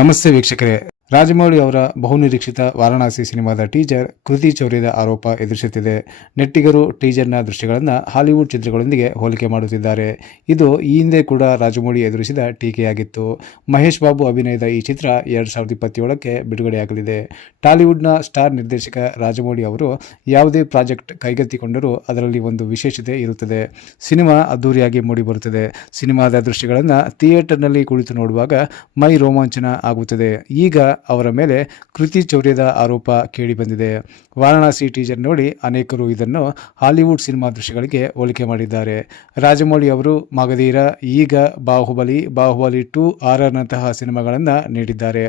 ನಮಸ್ತೆ ವೀಕ್ಷಕರೇ. ರಾಜಮೌಳಿ ಅವರ ಬಹುನಿರೀಕ್ಷಿತ ವಾರಣಾಸಿ ಸಿನಿಮಾದ ಟೀಜರ್ ಕೃತಿ ಚೌರ್ಯದ ಆರೋಪ ಎದುರಿಸುತ್ತಿದೆ. ನೆಟ್ಟಿಗರು ಟೀಜರ್ನ ದೃಶ್ಯಗಳನ್ನು ಹಾಲಿವುಡ್ ಚಿತ್ರಗಳೊಂದಿಗೆ ಹೋಲಿಕೆ ಮಾಡುತ್ತಿದ್ದಾರೆ. ಇದು ಈ ಹಿಂದೆ ಕೂಡ ರಾಜಮೌಳಿ ಎದುರಿಸಿದ ಟೀಕೆಯಾಗಿತ್ತು. ಮಹೇಶ್ ಬಾಬು ಅಭಿನಯದ ಈ ಚಿತ್ರ 2027ಕ್ಕೆ ಬಿಡುಗಡೆಯಾಗಲಿದೆ. ಟಾಲಿವುಡ್ನ ಸ್ಟಾರ್ ನಿರ್ದೇಶಕ ರಾಜಮೌಳಿ ಅವರು ಯಾವುದೇ ಪ್ರಾಜೆಕ್ಟ್ ಕೈಗೆತ್ತಿಕೊಂಡರೂ ಅದರಲ್ಲಿ ಒಂದು ವಿಶೇಷತೆ ಇರುತ್ತದೆ. ಸಿನಿಮಾ ಅದ್ದೂರಿಯಾಗಿ ಮೂಡಿಬರುತ್ತದೆ. ಸಿನಿಮಾದ ದೃಶ್ಯಗಳನ್ನು ಥಿಯೇಟರ್ನಲ್ಲಿ ಕುಳಿತು ನೋಡುವಾಗ ಮೈ ರೋಮಾಂಚನ ಆಗುತ್ತದೆ. ಈಗ ಅವರ ಮೇಲೆ ಕೃತಿ ಚೌರ್ಯದ ಆರೋಪ ಕೇಳಿಬಂದಿದೆ. ವಾರಣಾಸಿ ಟೀಜರ್ ನೋಡಿ ಅನೇಕರು ಇದನ್ನು ಹಾಲಿವುಡ್ ಸಿನಿಮಾ ದೃಶ್ಯಗಳಿಗೆ ಹೋಲಿಕೆ ಮಾಡಿದ್ದಾರೆ. ರಾಜಮೌಳಿ ಅವರು ಮಗಧೀರ, ಈಗ ಬಾಹುಬಲಿ 2, RRನಂತಹ ಸಿನಿಮಾಗಳನ್ನು ನೀಡಿದ್ದಾರೆ.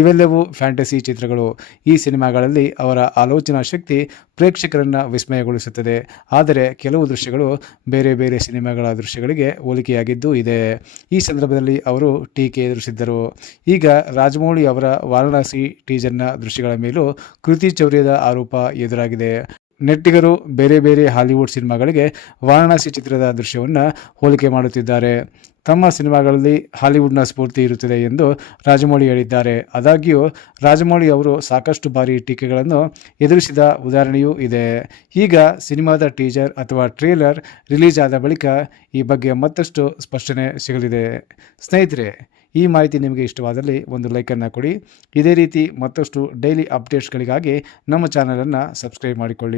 ಇವೆಲ್ಲವೂ ಫ್ಯಾಂಟಸಿ ಚಿತ್ರಗಳು. ಈ ಸಿನಿಮಾಗಳಲ್ಲಿ ಅವರ ಆಲೋಚನಾ ಶಕ್ತಿ ಪ್ರೇಕ್ಷಕರನ್ನು ವಿಸ್ಮಯಗೊಳಿಸುತ್ತದೆ. ಆದರೆ ಕೆಲವು ದೃಶ್ಯಗಳು ಬೇರೆ ಬೇರೆ ಸಿನಿಮಾಗಳ ದೃಶ್ಯಗಳಿಗೆ ಹೋಲಿಕೆಯಾಗಿದ್ದೂ ಇದೆ. ಈ ಸಂದರ್ಭದಲ್ಲಿ ಅವರು ಟೀಕೆ ಎದುರಿಸಿದ್ದರು. ಈಗ ರಾಜಮೌಳಿ ಅವರ ವಾರಣಾಸಿ ಟೀಜರ್ನ ದೃಶ್ಯಗಳ ಮೇಲೂ ಕೃತಿ ಚೌರ್ಯದ ಆರೋಪ ಎದುರಾಗಿದೆ. ನೆಟ್ಟಿಗರು ಬೇರೆ ಬೇರೆ ಹಾಲಿವುಡ್ ಸಿನಿಮಾಗಳಿಗೆ ವಾರಣಾಸಿ ಚಿತ್ರದ ದೃಶ್ಯವನ್ನು ಹೋಲಿಕೆ ಮಾಡುತ್ತಿದ್ದಾರೆ. ತಮ್ಮ ಸಿನಿಮಾಗಳಲ್ಲಿ ಹಾಲಿವುಡ್ನ ಸ್ಫೂರ್ತಿ ಇರುತ್ತದೆ ಎಂದು ರಾಜಮೌಳಿ ಹೇಳಿದ್ದಾರೆ. ಆದಾಗ್ಯೂ ರಾಜಮೌಳಿ ಅವರು ಸಾಕಷ್ಟು ಬಾರಿ ಟೀಕೆಗಳನ್ನು ಎದುರಿಸಿದ ಉದಾಹರಣೆಯೂ ಇದೆ. ಈಗ ಸಿನಿಮಾದ ಟೀಜರ್ ಅಥವಾ ಟ್ರೇಲರ್ ರಿಲೀಸ್ ಆದ ಬಳಿಕ ಈ ಬಗ್ಗೆ ಮತ್ತಷ್ಟು ಸ್ಪಷ್ಟನೆ ಸಿಗಲಿದೆ. ಸ್ನೇಹಿತರೆ, ಈ ಮಾಹಿತಿ ನಿಮಗೆ ಇಷ್ಟವಾದಲ್ಲಿ ಒಂದು ಲೈಕನ್ನು ಕೊಡಿ. ಇದೇ ರೀತಿ ಮತ್ತಷ್ಟು ಡೈಲಿ ಅಪ್ಡೇಟ್ಸ್ಗಳಿಗಾಗಿ ನಮ್ಮ ಚಾನಲನ್ನು ಸಬ್ಸ್ಕ್ರೈಬ್ ಮಾಡಿಕೊಳ್ಳಿ.